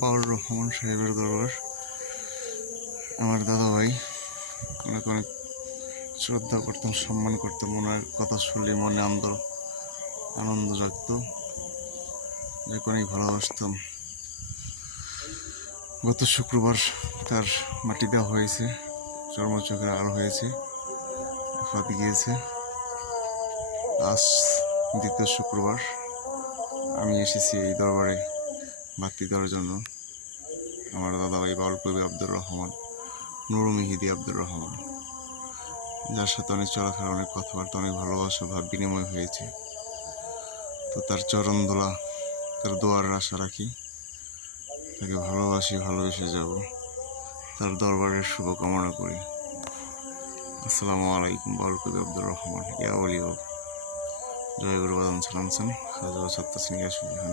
বাউল রহমান সাহেবের দরবার। আমার দাদা ভাই, ওনাকে অনেক শ্রদ্ধা করতাম, সম্মান করতাম। ওনার কথা শুনলে মনে আনন্দ জাগতো, যাকে অনেক ভালোবাসতাম। গত শুক্রবার তার মাটি দেওয়া হয়েছে, চর্মচোখের আড় হয়েছে, ফাঁদ গিয়েছে। আজ দ্বিতীয় শুক্রবার আমি এসেছি এই দরবারে বাতি দেওয়ার জন্য। আমার দাদাভাই বাউল কবি আব্দুর রহমান, নুর মেহেদি আব্দুর রহমান, যার সাথে অনেক চলাফেরা, অনেক কথাবার্তা, অনেক ভালোবাসা ভাব বিনিময় হয়েছে। তো তার চরণ দোলা, তার দোয়ার আশা রাখি। তাকে ভালোবেসে যাব। তার দরবারের শুভকামনা করি। আসসালামু আলাইকুম। বাউল কবি আব্দুর রহমান, ইয়া ওলি হোক, জয় গুরু বাদন সালামসান, খাজা ছাত্র সিনিয়া সুবিহান